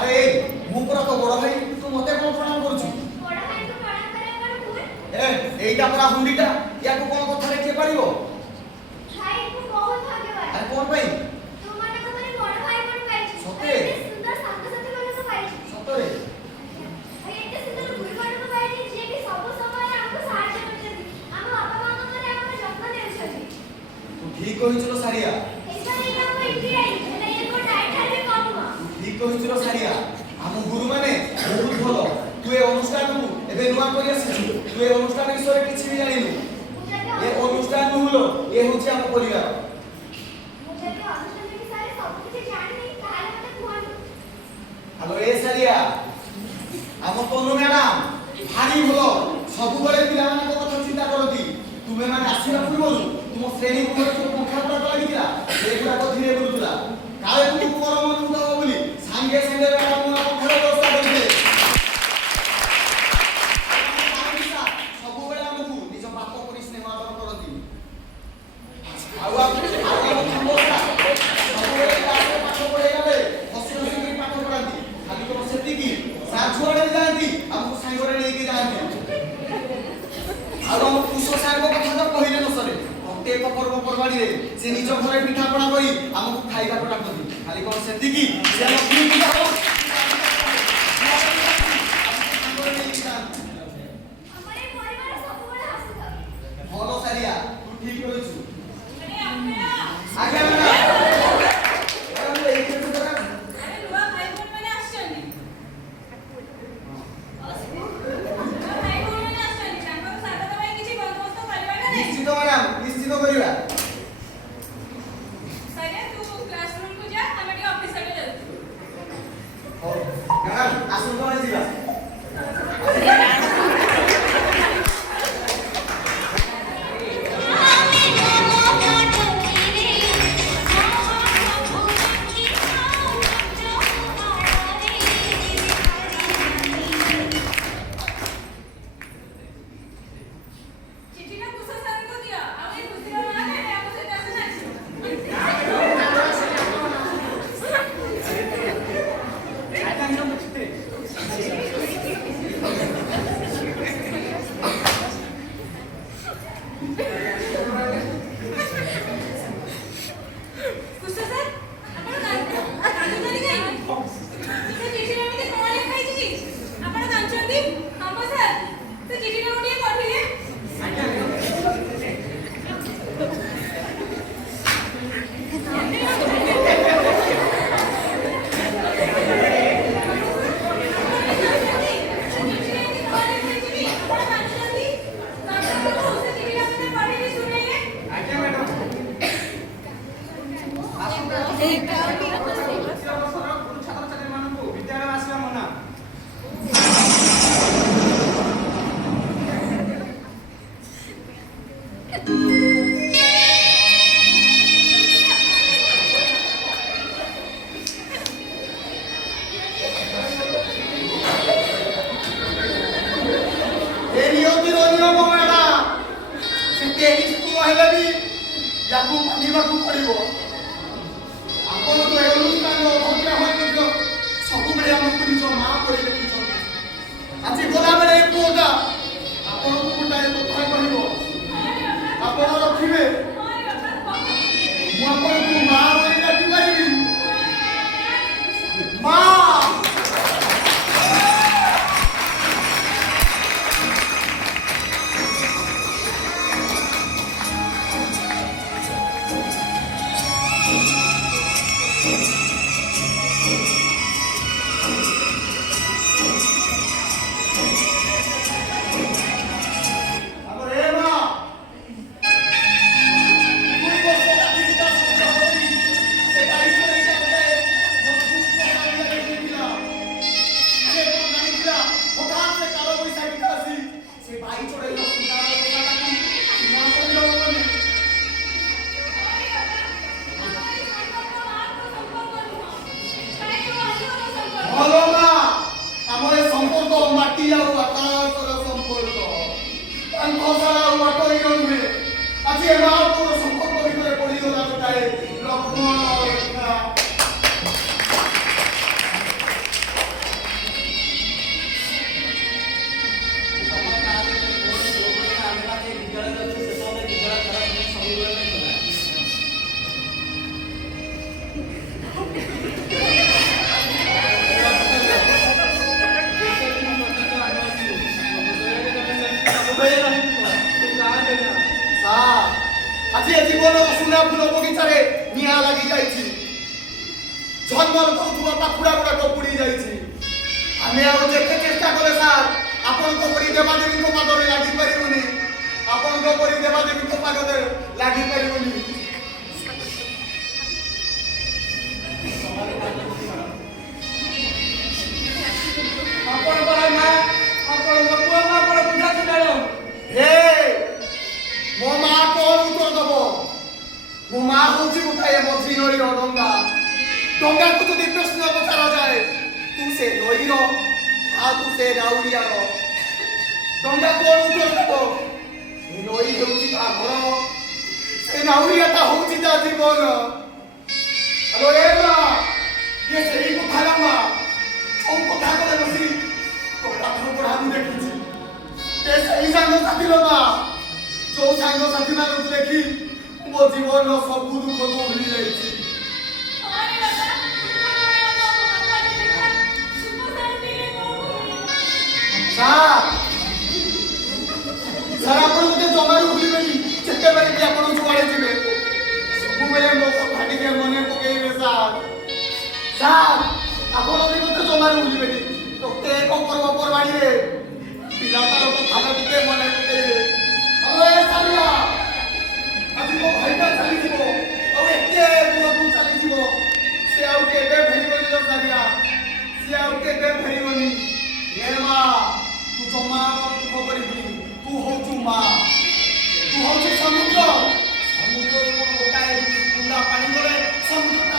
अरे मु पुरा तो बड़ भाई तू मते कोन प्रणाम करू बड़ भाई को प्रणाम करे पर भूल एइटा पुरा हुंडीटा या को कोन कथा रे के पारिबो भाई को बहुत धन्यवाद अरे कोन भाई तू माने को मेरे बड़ भाई कोन पाइछ सते सुंदर साथी साथी माने को पाइछ सतरे भाई एते सुंदर गुरु माने को पाइछ जे कि सब समय हमको सहायता करछथि हम बाबा मामा करे हमर जत्न देछथि तू ठीक कहिछलो सारिया ऐसा नहीं हम इति आई हेले एको टाइटल भी कम हुआ ठीक कहिछलो सारिया हम गुरु माने बहुत भलो तू ए अनुष्ठान को एबे नुआ करी आसी तू ए अनुष्ठान विषय किछि भी जानिनु ए अनुष्ठान नुहलो ए होछि हम परिवार मुझे के अनुष्ठान के सारे सब कुछ जाननी ताले मते कुआनु हेलो ए सारिया हम तनु मैडम भारी भलो सब बळे पिला मानक कथा चिंता करती तुमे माने आसीना पूर्वरु तुम श्रेणी को जो पंखा पड़ा लागिला एगुडा को धीरे बुलुला काले तू परम मन दो बोली संगे संगे मैडम पंखा व्यवस्था करबे सब बळे हमकु निज बाप परि स्नेह आदर करती आउ खंबोसा सब बळे काले पाठ पढे गले हसी हसी की पाठ पढाती खाली तो सेती की सार छुआडे जाती हमकु संगरे लेके जाती आउ पुष्प सार को कथा तो कहिले न सरे प्रत्येक पर्व पर्वाणी रे से निज घरे पिठा पणा करी हमकु खाइबा को डाकती खाली कोन सेती की से हम फ्री पिठा हो हमारे परिवार सब बड़े हंसता भलो सारिया तू ठीक कहिछु अरे अपना आगे हमरा हम एई के तो अरे नुआ भाई बोन माने आछनी भाई बोन माने आछनी तांको सादा भाई किछि बंदोबस्त करबा ना निश्चित मैडम निश्चित करिबा सारिया तू क्लासरूम को जा हमें के ऑफिस आगे जाऊ हो मैडम आसु तो जिबा चिट्ठी ना कुछ सर को दिया अब ये खुशी का बात है आप उसे कैसे नाच कुछ सर आपण कांदी चली गई से चिट्ठी रे मते कोन लिखाई छी आपण कांचंदी हम सर से चिट्ठी रे मुटिए पढिले आज्ञा मैडम छात्र छात्री मानकु विद्यालय आसीबा मना ए नियति नियम मैडम से तेरी तू हेले भी याकू मानिबाकू पड़िबो आपण तो अनुष्ठान अभ्या होय तो सब बेले हमकु निज मां पड़े देखि আজি গলা বেলে কোটা आपण को गोटाए কথা কহিবো आपण रखिबे मु आपण को मां बोली डाकी पारिबी मां ଆଜି ଏ ଜୀବନ ସୁନା ଫୁଲ ବଗିଚାରେ ନିଆଁ ଲାଗି ଯାଇଛି। ଝଲମଲ କରୁଥିବା ପାଖୁଡ଼ା ଗୁଡ଼ାକ ପୋଡ଼ି ଯାଇଛି। ଆମେ ଆଉ ଯେତେ ଚେଷ୍ଟା କଲେ ସାର୍ ଆପଣଙ୍କ ପରି ଦେବାଦେବୀଙ୍କ ପାଦରେ ଲାଗିପାରିବୁନି। ଆପଣଙ୍କ ପରି ଦେବାଦେବୀଙ୍କ ପାଦରେ ଲାଗିପାରିବୁନି। ଆପଣଙ୍କର ମା ଆପଣଙ୍କ ପୁଅ ଆପଣ ବୁଝାନ୍ତୁ ମ୍ୟାଡ଼ାମ। ହେ ମୋ ମା କଣ ଉତ୍ତର ଦବ? ମୋ ମା ହଉଛି ଗୋଟାଏ ମଝି ନଈର ଡଙ୍ଗା। ଡଙ୍ଗାକୁ ଯଦି ପ୍ରଶ୍ନ ପଚରାଯାଏ ତୁ ସେ ନଈର ଆଉ ତୁ ସେ ନାଉରିଆର, ଡଙ୍ଗା କଣ ଉତ୍ତର ଦେବ? ଏ ନଈ ହେଉଛି ତା ଘର, ସେ ନାଉରିଆଟା ହଉଛି ତା ଜୀବନ। ଆଲୋ ଏ ମା, ଇଏ ସେଇ କଥା ନା ମା, ଯୋଉ କଥା କଲେ ବସି ତୋ ପାଠ ପଢା ମୁଁ ଦେଖିଛି। ଏ ସେଇ ସାଙ୍ଗସାଥୀ ଲୋ ମା, ଯୋଉ ସାଙ୍ଗସାଥୀ ମାନଙ୍କୁ ଦେଖି ମୋ ଜୀବନର ସବୁ ଦୁଃଖକୁ ଭୁଲି ଯାଇଛି। अरे बाबा खाना बाबा देखा सुपर शांति रे ସାର୍ ସାର୍ ଆପଣ ମୋତେ ଜମାରୁ ଭୁଲିବେନି। ଯେତେବେଳେ ବି ଆପଣ ଯୁଆଡ଼େ ଯିବେ ସବୁବେଳେ ମୋ କଥା ଟିକେ ମନେ ପକେଇବେ ସାର୍। ସାର୍ ଆପଣ ବି ମୋତେ ଜମାରୁ ଭୁଲିବେନି। ପ୍ରତ୍ୟେକ ପର୍ବପର୍ବାଣୀରେ ପିଲାଟାର କଥାଟା ଟିକେ ମନେ ପକେଇବେ। ଆଉ ଏ ସାରିଆ ଆଜି ମୋ ଭାଇଟା ଚାଲିଯିବ, ଆଉ ଏତେ ଦୂରକୁ ଚାଲିଯିବ, ସେ ଆଉ କେବେ ଫେରିବନି ଲୋ ସାରିଆ, ସେ ଆଉ କେବେ ଫେରିବନି। ଏ ମା ତୁ ଜମା ମନ ଦୁଃଖ କରିବୁନି। ତୁ ହଉଛୁ ମା, ତୁ ହଉଛୁ ସମୁଦ୍ର। ସମୁଦ୍ର ଗୋଟାଏ ବୁନ୍ଦା ପାଣି ଗଲେ ସମୁଦ୍ର